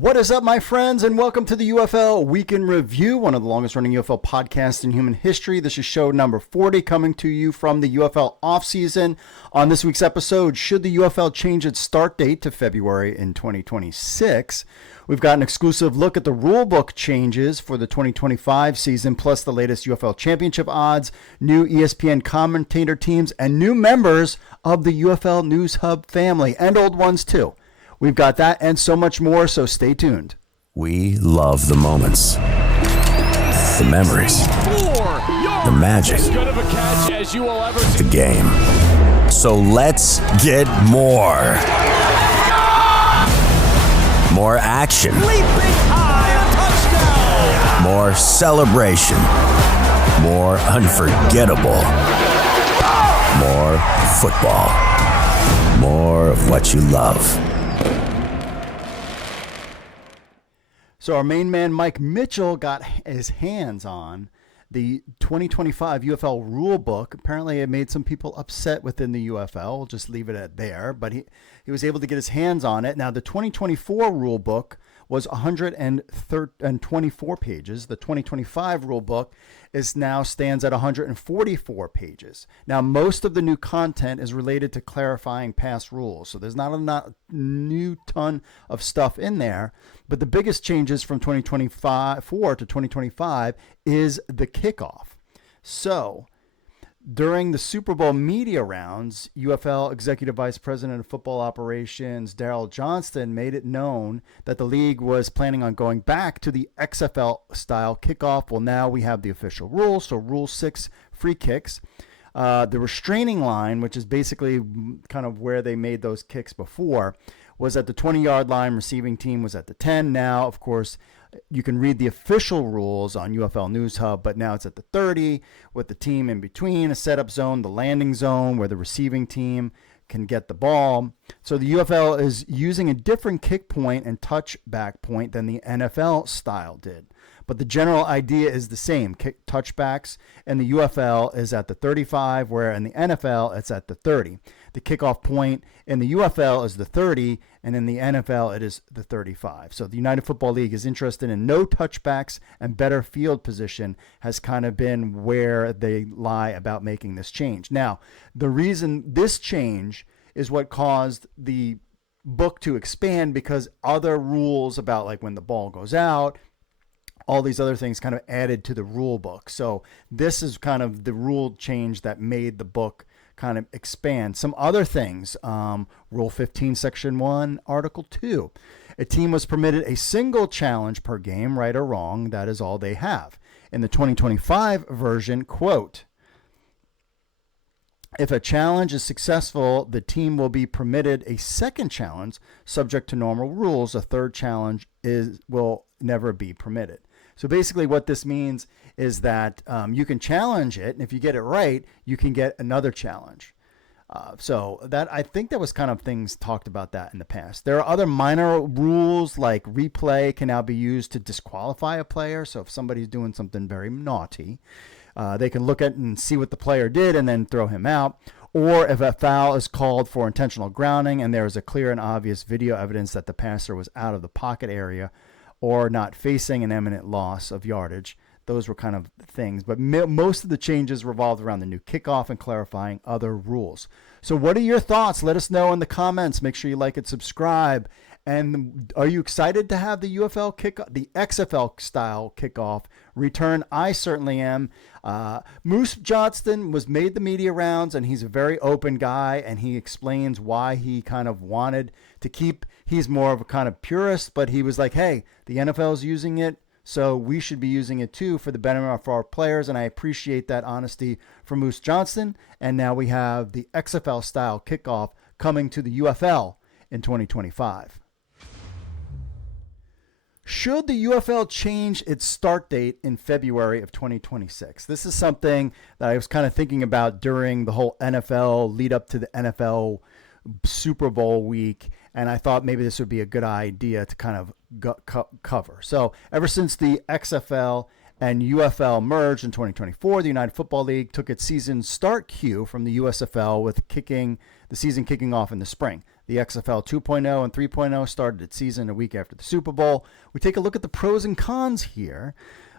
What is up, my friends, and welcome to the UFL Week In Review, one of the longest-running UFL podcasts in human history. This is show number 40, coming to you from the UFL Offseason. On this week's episode, should the UFL change its start date to February in 2026? We've got an exclusive look at the rulebook changes for the 2025 season, plus the latest UFL championship odds, new ESPN commentator teams, and new members of the UFL News Hub family, and old ones too. We've got that and so much more, so stay tuned. We love the moments, the memories, the magic, the game. So let's get more. More action. More celebration. More unforgettable. More football. More of what you love. So our main man, Mike Mitchell, got his hands on the 2025 UFL rulebook. Apparently it made some people upset within the UFL. We'll just leave it at there. But he was able to get his hands on it. Now, the 2024 rulebook was 124 pages. The 2025 rulebook stands at 144 pages. Now, most of the new content is related to clarifying past rules. So there's not a new ton of stuff in there. But the biggest changes from 2024 to 2025 is the kickoff. So during the Super Bowl media rounds, UFL Executive Vice President of Football Operations, Daryl Johnston, made it known that the league was planning on going back to the XFL-style kickoff. Well, now we have the official rule, so Rule 6, free kicks. The restraining line, which is basically kind of where they made those kicks before, was at the 20-yard line. Receiving team was at the 10. Now, of course, you can read the official rules on UFL News Hub, but now it's at the 30 with the team in between, a setup zone, the landing zone where the receiving team can get the ball. So the UFL is using a different kick point and touchback point than the NFL style did. But the general idea is the same. Kick touchbacks in the UFL is at the 35, where in the NFL it's at the 30. The kickoff point in the UFL is the 30, and in the NFL it is the 35. So the United Football League is interested in no touchbacks and better field position has kind of been where they lie about making this change. Now, the reason this change is what caused the book to expand, because other rules about like when the ball goes out, all these other things kind of added to the rule book. So this is kind of the rule change that made the book kind of expand. Some other things, Rule 15, Section 1, Article 2. A team was permitted a single challenge per game, right or wrong. That is all they have. In the 2025 version, quote, if a challenge is successful, the team will be permitted a second challenge subject to normal rules. A third challenge will never be permitted. So basically what this means is that you can challenge it, and if you get it right, you can get another challenge. So that, I think that was kind of things talked about that in the past. There are other minor rules, like replay can now be used to disqualify a player. So if somebody's doing something very naughty, they can look at and see what the player did and then throw him out. Or if a foul is called for intentional grounding and there is a clear and obvious video evidence that the passer was out of the pocket area or not facing an imminent loss of yardage. Those were kind of things. But most of the changes revolved around the new kickoff and clarifying other rules. So what are your thoughts? Let us know in the comments. Make sure you like and subscribe. And are you excited to have the UFL kickoff, the XFL style kickoff return? I certainly am. Moose Johnston was made the media rounds, and he's a very open guy, and he explains why he kind of wanted to keep. He's more of a kind of purist, but he was like, hey, the NFL is using it, so we should be using it too for the betterment of our players, and I appreciate that honesty from Moose Johnston. And now we have the XFL style kickoff coming to the UFL in 2025. Should the UFL change its start date in February of 2026? This is something that I was kind of thinking about during the whole NFL lead up to the NFL Super Bowl week, and I thought maybe this would be a good idea to kind of cover. So ever since the XFL and UFL merged in 2024, the United Football League took its season start cue from the USFL with the season kicking off in the spring. The XFL 2.0 and 3.0 started its season a week after the Super Bowl. We take a look at the pros and cons here.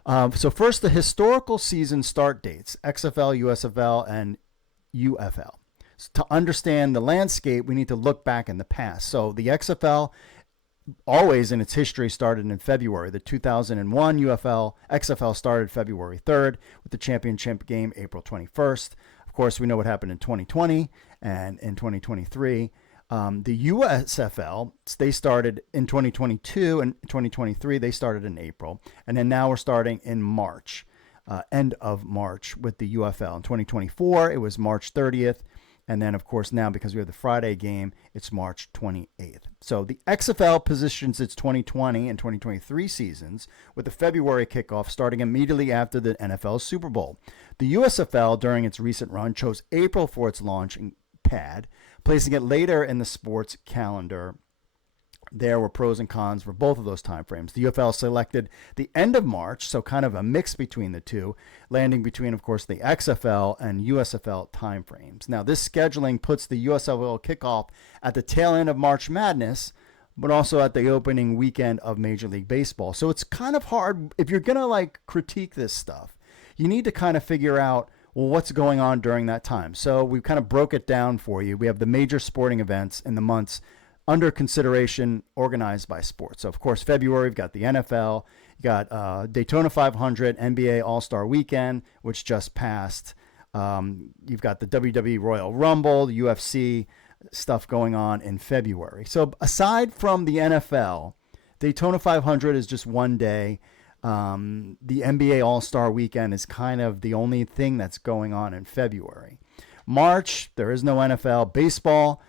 So first, the historical season start dates, XFL, USFL, and UFL. So to understand the landscape, we need to look back in the past. So the XFL, always in its history, started in February. The 2001 XFL started February 3rd with the championship game April 21st. Of course, we know what happened in 2020 and in 2023. The USFL, they started in 2022 and 2023. They started in April. And then now we're starting in March, end of March with the UFL. In 2024, it was March 30th. And then, of course, now because we have the Friday game, it's March 28th. So the XFL positions its 2020 and 2023 seasons with the February kickoff starting immediately after the NFL Super Bowl. The USFL, during its recent run, chose April for its launching pad, placing it later in the sports calendar. There were pros and cons for both of those timeframes. The UFL selected the end of March, so kind of a mix between the two, landing between, of course, the XFL and USFL timeframes. Now, this scheduling puts the USFL kickoff at the tail end of March Madness, but also at the opening weekend of Major League Baseball. So it's kind of hard. If you're going to critique this stuff, you need to kind of figure out, well, what's going on during that time. So we kind of broke it down for you. We have the major sporting events in the months under consideration organized by sports. So, of course, February, we've got the NFL. You got Daytona 500, NBA All-Star Weekend, which just passed. You've got the WWE Royal Rumble, the UFC stuff going on in February. So aside from the NFL, Daytona 500 is just one day. The NBA All-Star Weekend is kind of the only thing that's going on in February. March, there is no NFL. Baseball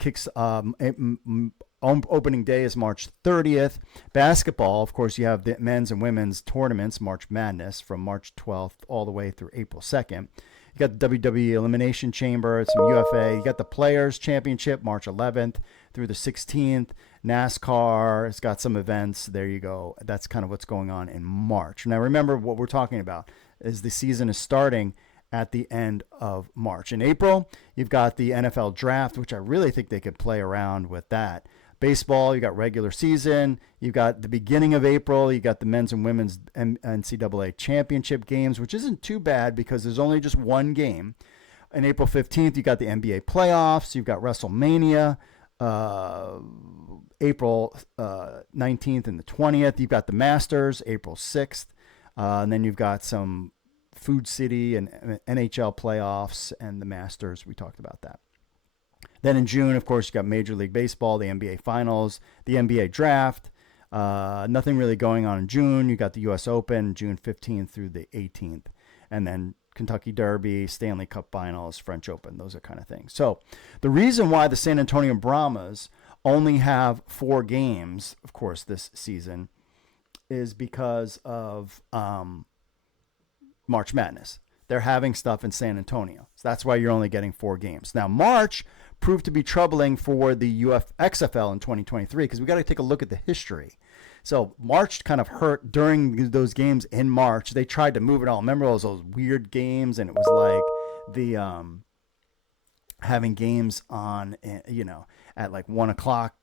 kicks opening day is March 30th. Basketball, of course, you have the men's and women's tournaments, March Madness, from March 12th all the way through April 2nd. You got the WWE Elimination Chamber, some UFA. You got the Players Championship, March 11th through the 16th. NASCAR, it's got some events. There you go. That's kind of what's going on in March. Now, remember what we're talking about is the season is starting at the end of March. In April, you've got the NFL draft, which I really think they could play around with that. Baseball, you got regular season. You've got the beginning of April. You got the men's and women's NCAA championship games, which isn't too bad because there's only just one game. On April 15th, you got the NBA playoffs. You've got WrestleMania. April 19th and the 20th. You've got the Masters, April 6th. And then you've got some Food City and NHL playoffs and the Masters. We talked about that. Then in June, of course, you got Major League Baseball, the NBA Finals, the NBA Draft. Nothing really going on in June. You got the U.S. Open, June 15th through the 18th. And then Kentucky Derby, Stanley Cup Finals, French Open. Those are kind of things. So the reason why the San Antonio Brahmas only have 4 games, of course, this season is because of March Madness. They're having stuff in San Antonio. So that's why you're only getting 4 games. Now, March proved to be troubling for the XFL in 2023 because we got to take a look at the history. So March kind of hurt during those games in March. They tried to move it all. Remember those weird games, and it was like the having games on, at like 1 o'clock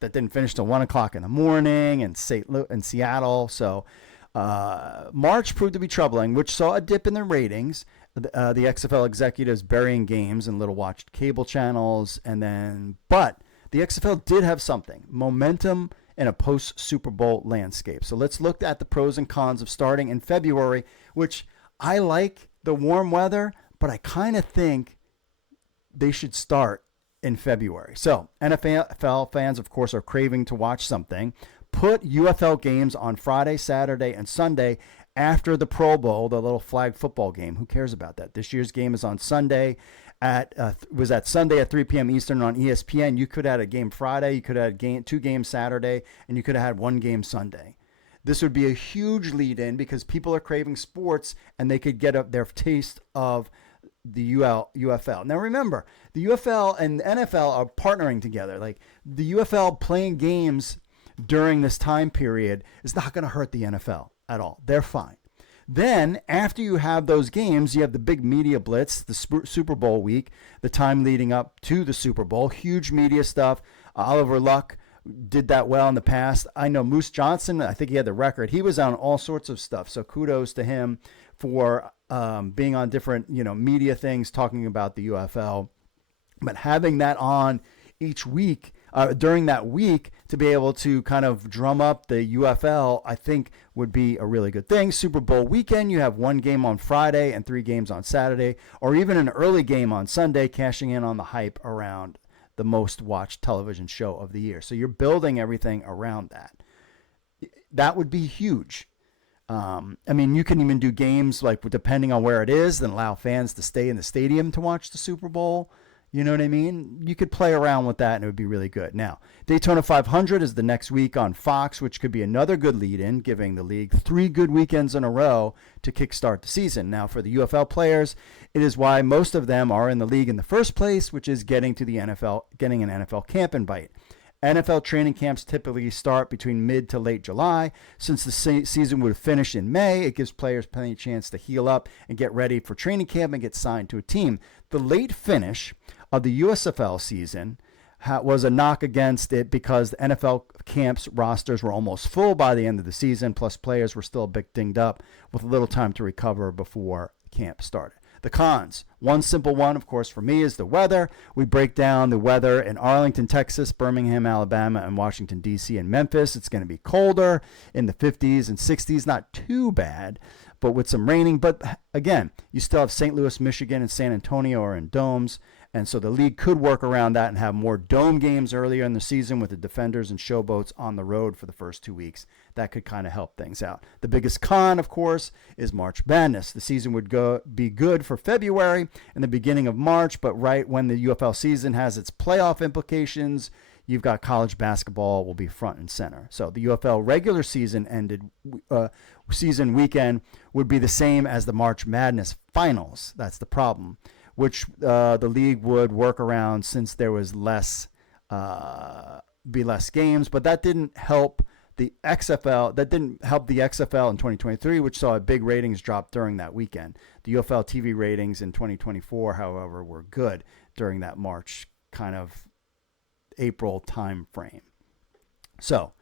that didn't finish till 1 o'clock in the morning in Seattle. So March proved to be troubling, which saw a dip in their ratings. The XFL executives burying games in little watched cable channels, but the XFL did have something, momentum in a post-Super Bowl landscape. So let's look at the pros and cons of starting in February, which I like the warm weather, but I kind of think they should start in February. So NFL fans, of course, are craving to watch something. Put UFL games on Friday, Saturday, and Sunday after the Pro Bowl, the little flag football game. Who cares about that? This year's game is on Sunday was at Sunday at 3 p.m. Eastern on ESPN. You could have had a game Friday, you could have had 2 games Saturday, and you could have had 1 game Sunday. This would be a huge lead-in because people are craving sports and they could get up their taste of the UFL. Now remember, the UFL and the NFL are partnering together. Like the UFL playing games during this time period is not going to hurt the NFL at all. They're fine. Then, after you have those games, you have the big media blitz, the Super Bowl week, the time leading up to the Super Bowl. Huge media stuff. Oliver Luck did that well in the past. I know Moose Johnson, I think he had the record. He was on all sorts of stuff. So kudos to him for being on different, media things, talking about the UFL. But having that on each week, during that week, to be able to kind of drum up the UFL, I think would be a really good thing. Super Bowl weekend, you have 1 game on Friday and 3 games on Saturday, or even an early game on Sunday, cashing in on the hype around the most watched television show of the year. So you're building everything around that. That would be huge. You can even do games like, depending on where it is, then allow fans to stay in the stadium to watch the Super Bowl. You know what I mean? You could play around with that and it would be really good. Now, Daytona 500 is the next week on Fox, which could be another good lead-in, giving the league 3 good weekends in a row to kickstart the season. Now, for the UFL players, it is why most of them are in the league in the first place, which is getting to the NFL, getting an NFL camp invite. NFL training camps typically start between mid to late July. Since the season would finish in May, it gives players plenty of chance to heal up and get ready for training camp and get signed to a team. The late finish of the USFL season was a knock against it because the NFL camps rosters were almost full by the end of the season, plus players were still a bit dinged up with a little time to recover before camp started. The cons. One simple one, of course, for me is the weather. We break down the weather in Arlington, Texas, Birmingham, Alabama, and Washington, D.C., and Memphis. It's going to be colder in the 50s and 60s. Not too bad, but with some raining. But again, you still have St. Louis, Michigan, and San Antonio are in domes. And so the league could work around that and have more dome games earlier in the season with the Defenders and Showboats on the road for the first 2 weeks. That could kind of help things out. The biggest con, of course, is March Madness. The season would be good for February and the beginning of March, but right when the UFL season has its playoff implications, you've got college basketball will be front and center. So the UFL regular season season weekend would be the same as the March Madness finals. That's the problem, which the league would work around since there was less games, but that didn't help the XFL. That didn't help the XFL in 2023, which saw a big ratings drop during that weekend. The UFL TV ratings in 2024, however, were good during that March kind of April time frame. So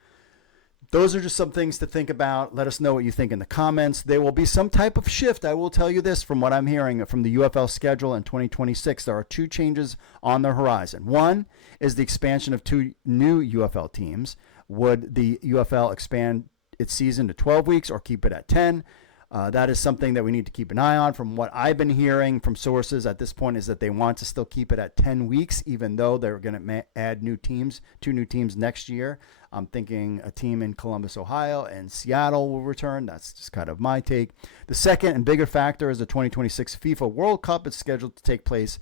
those are just some things to think about. Let us know what you think in the comments. There will be some type of shift. I will tell you this from what I'm hearing from the UFL schedule in 2026. There are 2 changes on the horizon. One is the expansion of 2 new UFL teams. Would the UFL expand its season to 12 weeks or keep it at 10? That is something that we need to keep an eye on. From what I've been hearing from sources at this point is that they want to still keep it at 10 weeks, even though they're going to add new teams, 2 new teams next year. I'm thinking a team in Columbus, Ohio, and Seattle will return. That's just kind of my take. The second and bigger factor is the 2026 FIFA World Cup. It's scheduled to take place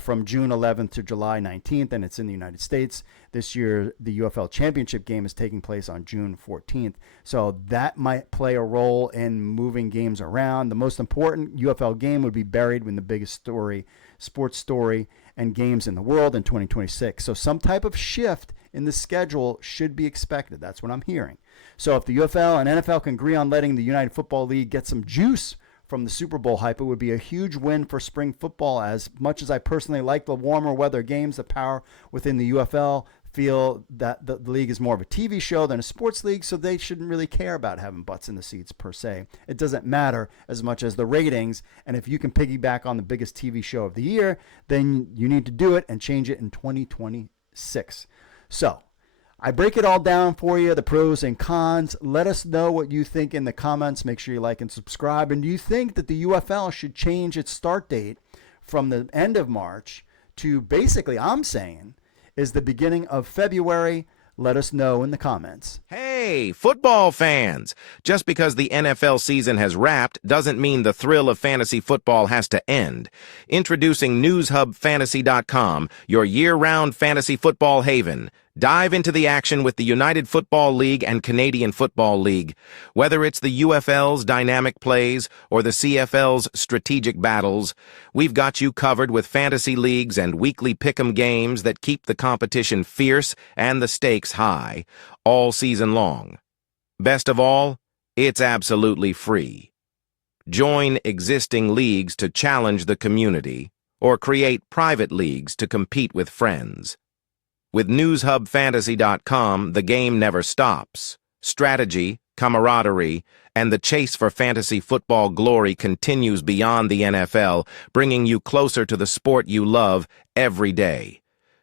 from June 11th to July 19th, and it's in the United States. This year, the UFL Championship game is taking place on June 14th. So that might play a role in moving games around. The most important UFL game would be buried in the biggest story, sports story, and games in the world in 2026. So some type of shift in the schedule should be expected. That's what I'm hearing. So if the UFL and NFL can agree on letting the United Football League get some juice from the Super Bowl hype, it would be a huge win for spring football. As much as I personally like the warmer weather games, the power within the UFL feel that the league is more of a TV show than a sports league, so they shouldn't really care about having butts in the seats per se. It doesn't matter as much as the ratings, and if you can piggyback on the biggest TV show of the year, then you need to do it and change it in 2026. So I break it all down for you, the pros and cons. Let us know what you think in the comments. Make sure you like and subscribe. And do you think that the UFL should change its start date from the end of March to basically, I'm saying, is the beginning of February? Let us know in the comments. Hey, football fans! Just because the NFL season has wrapped doesn't mean the thrill of fantasy football has to end. Introducing NewsHubFantasy.com, your year-round fantasy football haven. Dive into the action with the United Football League and Canadian Football League. Whether it's the UFL's dynamic plays or the CFL's strategic battles, we've got you covered with fantasy leagues and weekly pick'em games that keep the competition fierce and the stakes high, all season long. Best of all, it's absolutely free. join existing leagues to challenge the community, or create private leagues to compete with friends. With newshubfantasy.com, the game never stops. Strategy, camaraderie, and the chase for fantasy football glory continues beyond the NFL, bringing you closer to the sport you love every day.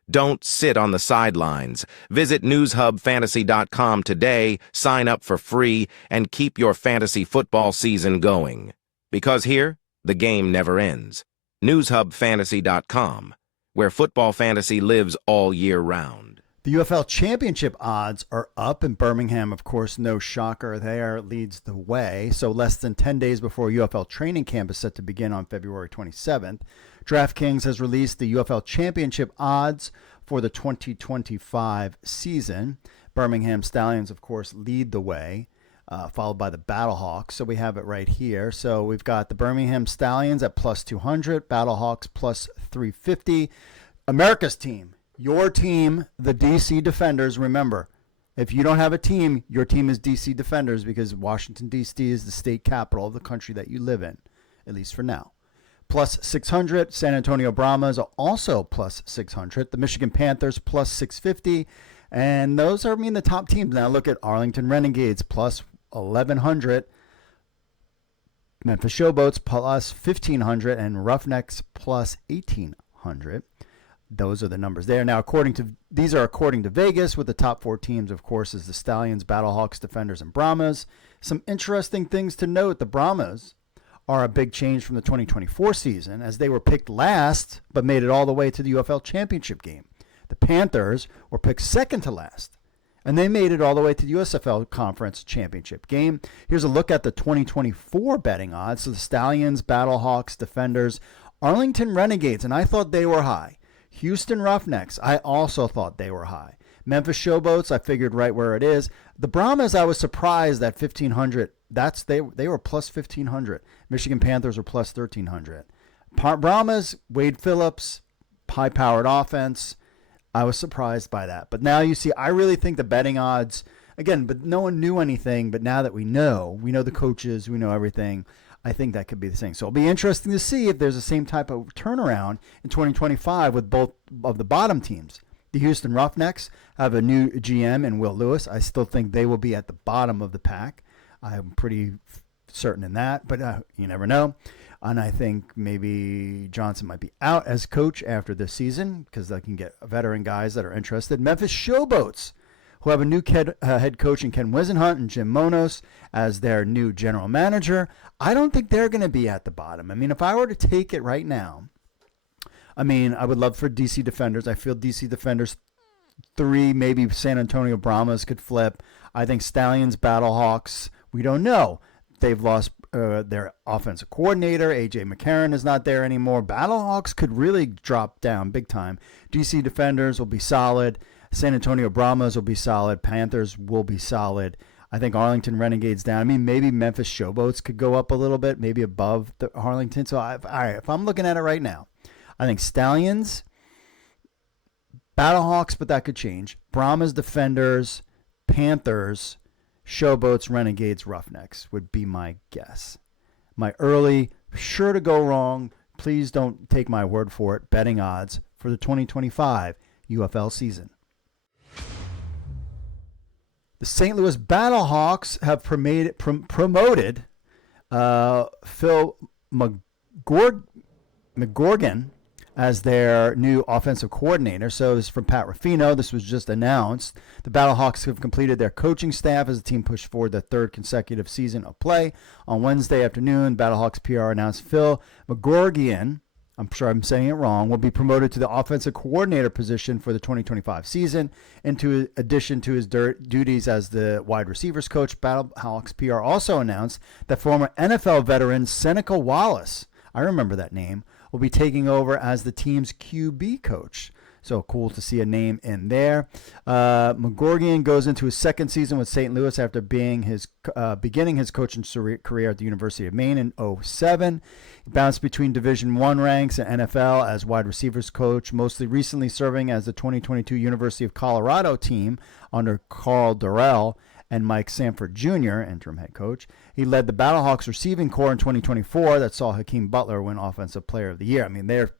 Don't sit on the sidelines. Visit newshubfantasy.com today, sign up for free, and keep your fantasy football season going. Because here, the game never ends. newshubfantasy.com, where football fantasy lives all year round. The UFL Championship odds are up, and Birmingham, of course, no shocker there, leads the way. So less than 10 days before UFL training camp is set to begin on February 27th, DraftKings has released the UFL Championship odds for the 2025 season. Birmingham Stallions, of course, lead the way, followed by the Battlehawks. So we have it right here. So we've got the Birmingham Stallions at plus 200, Battlehawks plus 350. America's team, your team, the DC Defenders. Remember, if you don't have a team, your team is DC Defenders, because Washington, D.C. is the state capital of the country that you live in, at least for now. Plus 600. San Antonio Brahmas are also plus 600. The Michigan Panthers plus 650. And those are, the top teams. Now look at Arlington Renegades plus 1,100. Memphis Showboats plus 1,500. And Roughnecks plus 1,800. Those are the numbers there. Now, these are according to Vegas, with the top 4 teams, of course, is the Stallions, Battlehawks, Defenders, and Brahmas. Some interesting things to note. The Brahmas are a big change from the 2024 season, as they were picked last but made it all the way to the UFL Championship game. The Panthers were picked second to last, and they made it all the way to the USFL Conference Championship game. Here's a look at the 2024 betting odds. So the Stallions, Battlehawks, Defenders, Arlington Renegades, and I thought they were high. Houston Roughnecks, I also thought they were high. Memphis Showboats, I figured right where it is. The Brahmas, I was surprised at 1,500. They were plus 1,500. Michigan Panthers were plus 1,300. Brahmas, Wade Phillips, high-powered offense. I was surprised by that. But now you see, I really think the betting odds, again, but no one knew anything. But now that we know the coaches, we know everything, I think that could be the same. So it'll be interesting to see if there's the same type of turnaround in 2025 with both of the bottom teams. The Houston Roughnecks have a new GM in Will Lewis. I still think they will be at the bottom of the pack. I'm pretty certain in that, but you never know. And I think maybe Johnson might be out as coach after this season, because they can get veteran guys that are interested. Memphis Showboats, who have a new head coach in Ken Wisenhunt and Jim Monos as their new general manager. I don't think they're going to be at the bottom. If I were to take it right now, I would love for DC Defenders. I feel DC Defenders 3, maybe San Antonio Brahmas could flip. I think Stallions, Battlehawks, we don't know. They've lost their offensive coordinator. A.J. McCarron is not there anymore. Battlehawks could really drop down big time. DC Defenders will be solid. San Antonio Brahmas will be solid. Panthers will be solid. I think Arlington Renegades down. Maybe Memphis Showboats could go up a little bit, maybe above the Arlington. So, all right, if I'm looking at it right now, I think Stallions, Battlehawks, but that could change. Brahmas, Defenders, Panthers, Showboats, Renegades, Roughnecks would be my guess. My early, sure to go wrong, please don't take my word for it, betting odds for the 2025 UFL season. The St. Louis Battlehawks have promoted Phil McGorgan as their new offensive coordinator. So this is from Pat Ruffino. This was just announced. The Battlehawks have completed their coaching staff as the team pushed forward their 3rd consecutive season of play. On Wednesday afternoon, Battlehawks PR announced Phil McGorgian, I'm sure I'm saying it wrong, will be promoted to the offensive coordinator position for the 2025 season. In addition to his duties as the wide receivers coach, Battlehawks PR also announced that former NFL veteran Seneca Wallace, I remember that name, will be taking over as the team's QB coach. So cool to see a name in there. McGorgian goes into his 2nd season with St. Louis after beginning his coaching career at the University of Maine in 2007. He bounced between Division I ranks and NFL as wide receivers coach, mostly recently serving as the 2022 University of Colorado team under Carl Durrell and Mike Sanford Jr., interim head coach. He led the Battlehawks receiving corps in 2024 that saw Hakeem Butler win Offensive Player of the Year. I mean, they're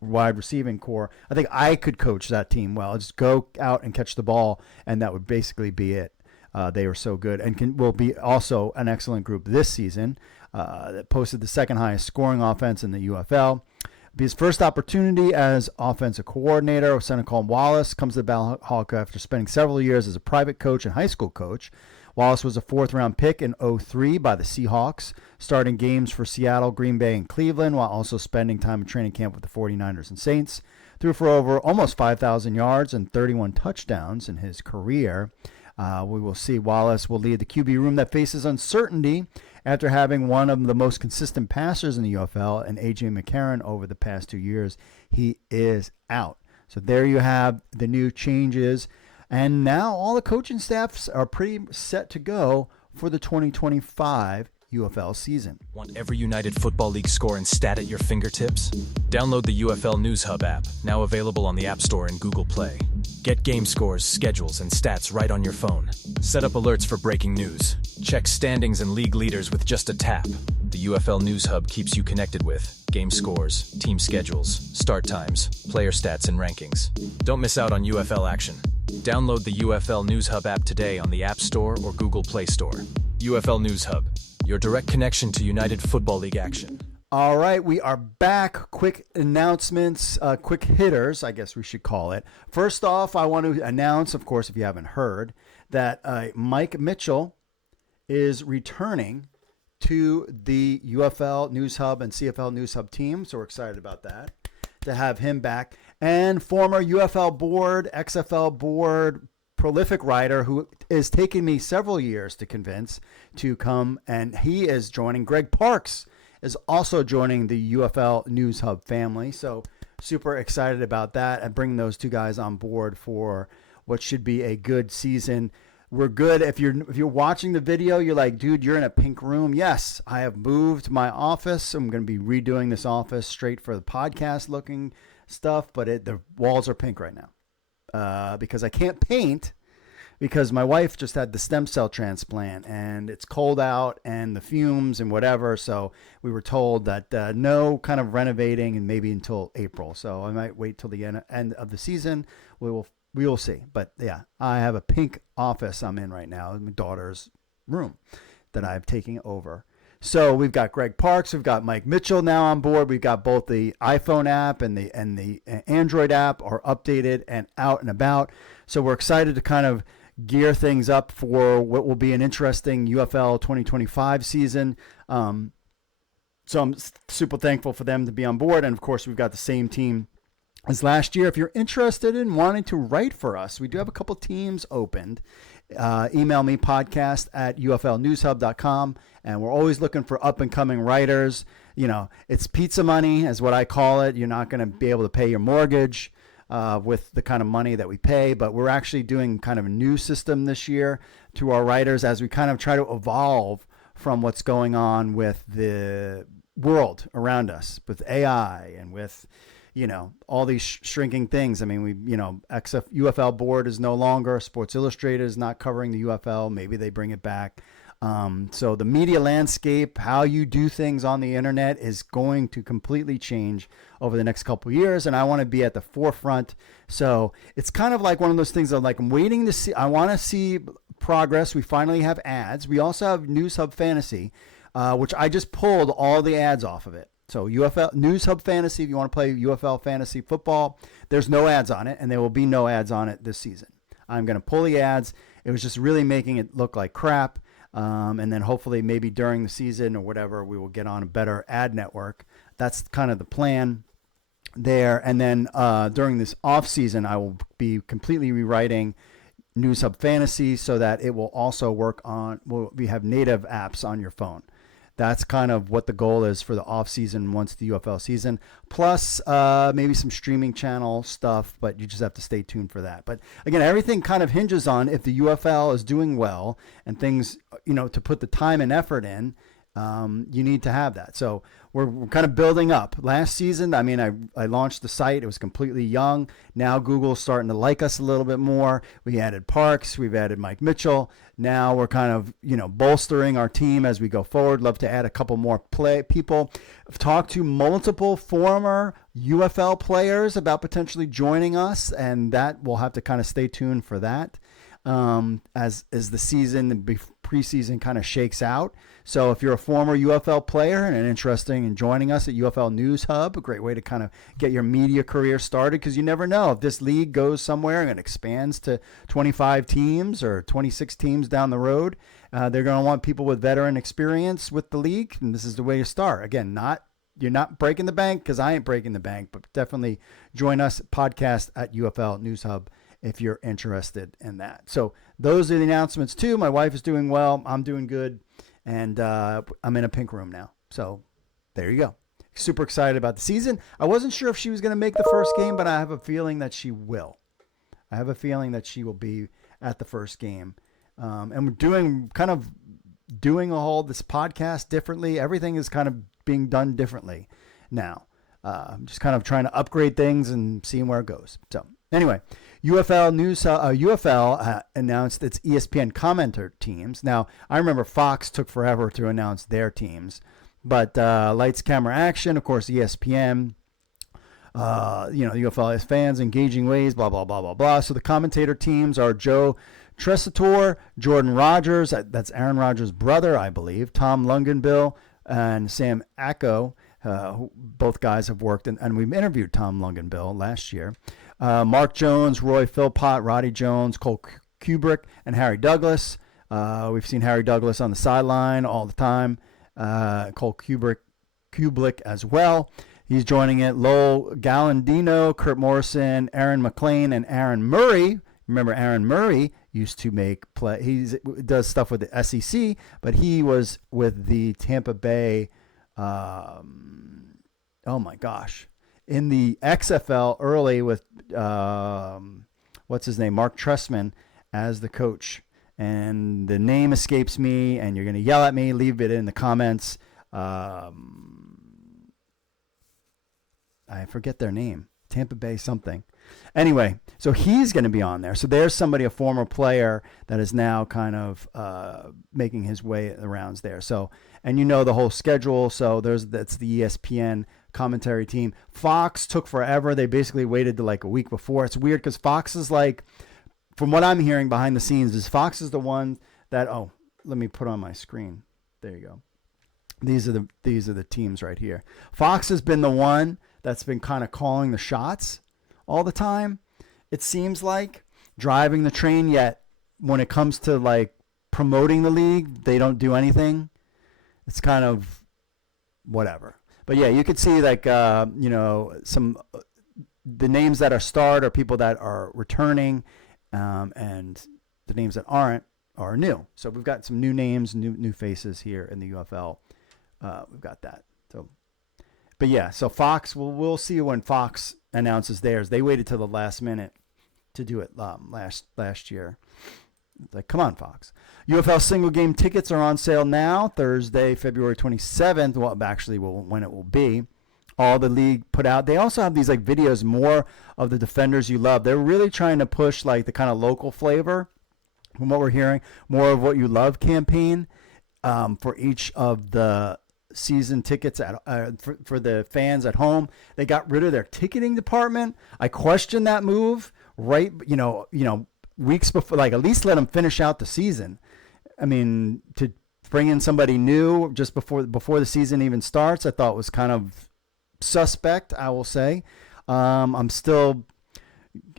wide receiving core. I think I could coach that team well. Just go out and catch the ball, and that would basically be it. They were so good and will be also an excellent group this season that posted the second highest scoring offense in the UFL. Be his first opportunity as offensive coordinator. Senecal Wallace comes to the Battlehawk after spending several years as a private coach and high school coach. Wallace was a fourth-round pick in 2003 by the Seahawks, starting games for Seattle, Green Bay, and Cleveland, while also spending time in training camp with the 49ers and Saints. Threw for over almost 5,000 yards and 31 touchdowns in his career. We will see. Wallace will lead the QB room that faces uncertainty after having one of the most consistent passers in the UFL, and A.J. McCarron over the past 2 years. He is out. So there you have the new changes. And now all the coaching staffs are pretty set to go for the 2025 UFL season. Want every United Football League score and stat at your fingertips? Download the UFL News Hub app, now available on the App Store and Google Play. Get game scores, schedules, and stats right on your phone. Set up alerts for breaking news. Check standings and league leaders with just a tap. The UFL News Hub keeps you connected with game scores, team schedules, start times, player stats, and rankings. Don't miss out on UFL action. Download the UFL News Hub app today on the App Store or Google Play Store. UFL News Hub, your direct connection to United Football League action. All right, we are back. Quick announcements, quick hitters, I guess we should call it. First off, I want to announce, of course, if you haven't heard, that Mike Mitchell is returning to the UFL News Hub and CFL News Hub team. So we're excited about that, to have him back. And former UFL board, XFL board, prolific writer who is taking me several years to convince to come, and he is joining. Greg Parks is also joining the UFL News Hub family. So super excited about that and bringing those two guys on board for what should be a good season. We're good. If you're watching the video, you're like, dude, you're in a pink room. Yes, I have moved my office. I'm going to be redoing this office straight for the podcast looking stuff, but the walls are pink right now because I can't paint, because my wife just had the stem cell transplant and it's cold out and the fumes and whatever. So we were told that no kind of renovating and maybe until April. So I might wait till the end of the season. We will see. But yeah, I have a pink office I'm in right now, my daughter's room that I'm taking over. So we've got Greg Parks, we've got Mike Mitchell now on board. We've got both the iPhone app and the Android app are updated and out and about. So we're excited to kind of gear things up for what will be an interesting UFL 2025 season. So I'm super thankful for them to be on board. And of course, we've got the same team as last year. If you're interested in wanting to write for us, we do have a couple teams opened. Email me, podcast@uflnewshub.com. And we're always looking for up and coming writers. You know, it's pizza money is what I call it. You're not going to be able to pay your mortgage with the kind of money that we pay, but we're actually doing kind of a new system this year to our writers as we kind of try to evolve from what's going on with the world around us, with AI and with, you know, all these shrinking things. I mean, UFL board is no longer, Sports Illustrated is not covering the UFL. Maybe they bring it back. So the media landscape, how you do things on the internet is going to completely change over the next couple of years. And I want to be at the forefront. So it's kind of like one of those things I'm waiting to see. I want to see progress. We finally have ads. We also have News Hub Fantasy, which I just pulled all the ads off of it. So UFL News Hub Fantasy, if you want to play UFL Fantasy Football, there's no ads on it, and there will be no ads on it this season. I'm going to pull the ads. It was just really making it look like crap. And then hopefully maybe during the season or whatever, we will get on a better ad network. That's kind of the plan there. And then during this off season, I will be completely rewriting News Hub Fantasy so that it will also work on, we have native apps on your phone. That's kind of what the goal is for the off season once the UFL season, plus maybe some streaming channel stuff, but you just have to stay tuned for that. But again, everything kind of hinges on if the UFL is doing well and things, you know, to put the time and effort in you need to have that. So we're kind of building up. Last season, I mean, I launched the site. It was completely young. Now Google's starting to like us a little bit more. We added Parks. We've added Mike Mitchell. Now we're kind of, bolstering our team as we go forward. Love to add a couple more people. I've talked to multiple former UFL players about potentially joining us, and that we'll have to kind of stay tuned for that as the season, the preseason kind of shakes out. So if you're a former UFL player and interested in joining us at UFL News Hub, a great way to kind of get your media career started, because you never know if this league goes somewhere and expands to 25 teams or 26 teams down the road. They're going to want people with veteran experience with the league, and this is the way to start. Again, you're not breaking the bank, because I ain't breaking the bank, but definitely join us podcast at UFL News Hub if you're interested in that. So those are the announcements too. My wife is doing well. I'm doing good. And I'm in a pink room now. So there you go. Super excited about the season. I wasn't sure if she was going to make the first game, but I have a feeling that she will. I have a feeling that she will be at the first game. And we're doing all this podcast differently. Everything is kind of being done differently now. I'm just kind of trying to upgrade things and seeing where it goes. So anyway, UFL announced its ESPN commentator teams. Now, I remember Fox took forever to announce their teams, but Lights, Camera, Action, of course, ESPN, UFL has fans, engaging ways, blah, blah, blah, blah, blah. So the commentator teams are Joe Tressator, Jordan Rogers, that's Aaron Rodgers' brother, I believe, Tom Lungenbill, and Sam Acko. Both guys have worked, and we've interviewed Tom Lungenbill last year. Mark Jones, Roy Philpott, Roddy Jones, Cole Kubrick, and Harry Douglas. We've seen Harry Douglas on the sideline all the time. Cole Kubrick as well. He's joining it. Lowell Gallandino, Kurt Morrison, Aaron McLean, and Aaron Murray. Remember, Aaron Murray used to make play. He does stuff with the SEC, but he was with the Tampa Bay. Oh my gosh. In the XFL early with, what's his name? Mark Trestman as the coach. And the name escapes me, and you're going to yell at me. Leave it in the comments. I forget their name. Tampa Bay something. Anyway, so he's going to be on there. So there's somebody, a former player, that is now kind of making his way around there. So, and the whole schedule. So that's the ESPN commentary team. Fox took forever. They basically waited to like a week before. It's weird because Fox is like, from what I'm hearing behind the scenes, is Fox is the one that, let me put on my screen. There you go. These are the teams right here. Fox has been the one that's been kind of calling the shots all the time. It seems like driving the train, yet when it comes to like promoting the league, they don't do anything. It's kind of whatever. But yeah, you could see like, some, the names that are starred are people that are returning, and the names that aren't are new. So we've got some new names, new faces here in the UFL. We've got that. So, but yeah, so Fox, we'll see when Fox announces theirs. They waited till the last minute to do it last year. Like, come on, Fox. UFL single game tickets are on sale now, Thursday, February 27th. Well, actually, when it will be. All the league put out. They also have these like videos, more of the defenders you love. They're really trying to push like the kind of local flavor from what we're hearing, more of what you love campaign for each of the season tickets for the fans at home. They got rid of their ticketing department. I question that move, right? Weeks before, like at least let them finish out the season. I mean, to bring in somebody new just before the season even starts, I thought was kind of suspect, I will say. I'm still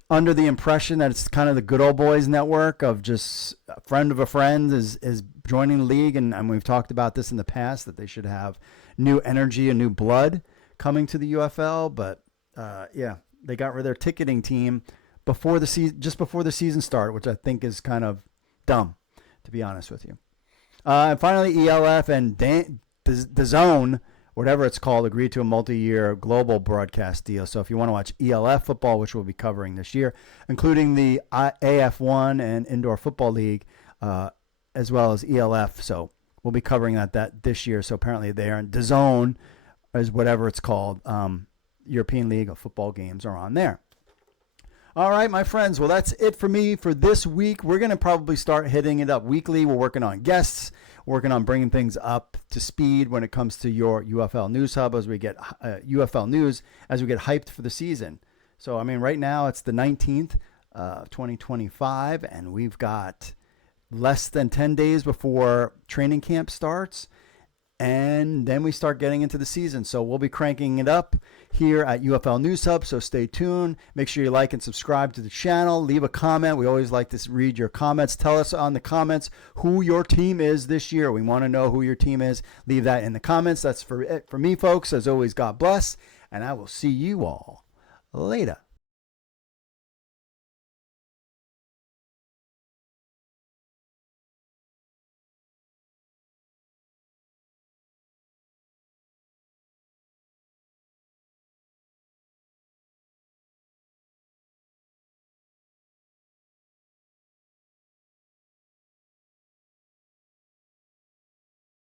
under the impression that it's kind of the good old boys network of just a friend of a friend is joining the league, and we've talked about this in the past, that they should have new energy and new blood coming to the UFL. But yeah, they got rid of their ticketing team before the season, just before the season started, which I think is kind of dumb, to be honest with you. And finally, ELF and DAZN, whatever it's called, agreed to a multi-year global broadcast deal. So if you want to watch ELF football, which we'll be covering this year, including the AF1 and Indoor Football League, as well as ELF, so we'll be covering that this year. So apparently they are in DAZN, is whatever it's called. European League of Football games are on there. All right, my friends. Well, that's it for me for this week. We're going to probably start hitting it up weekly. We're working on guests, working on bringing things up to speed when it comes to your UFL News Hub as we get UFL news, as we get hyped for the season. So, I mean, right now it's the 19th of 2025, and we've got less than 10 days before training camp starts. And then we start getting into the season. So we'll be cranking it up here at UFL News Hub. So stay tuned. Make sure you like and subscribe to the channel. Leave a comment. We always like to read your comments. Tell us on the comments who your team is this year. We want to know who your team is. Leave that in the comments. That's for it for me, folks. As always, God bless. And I will see you all later.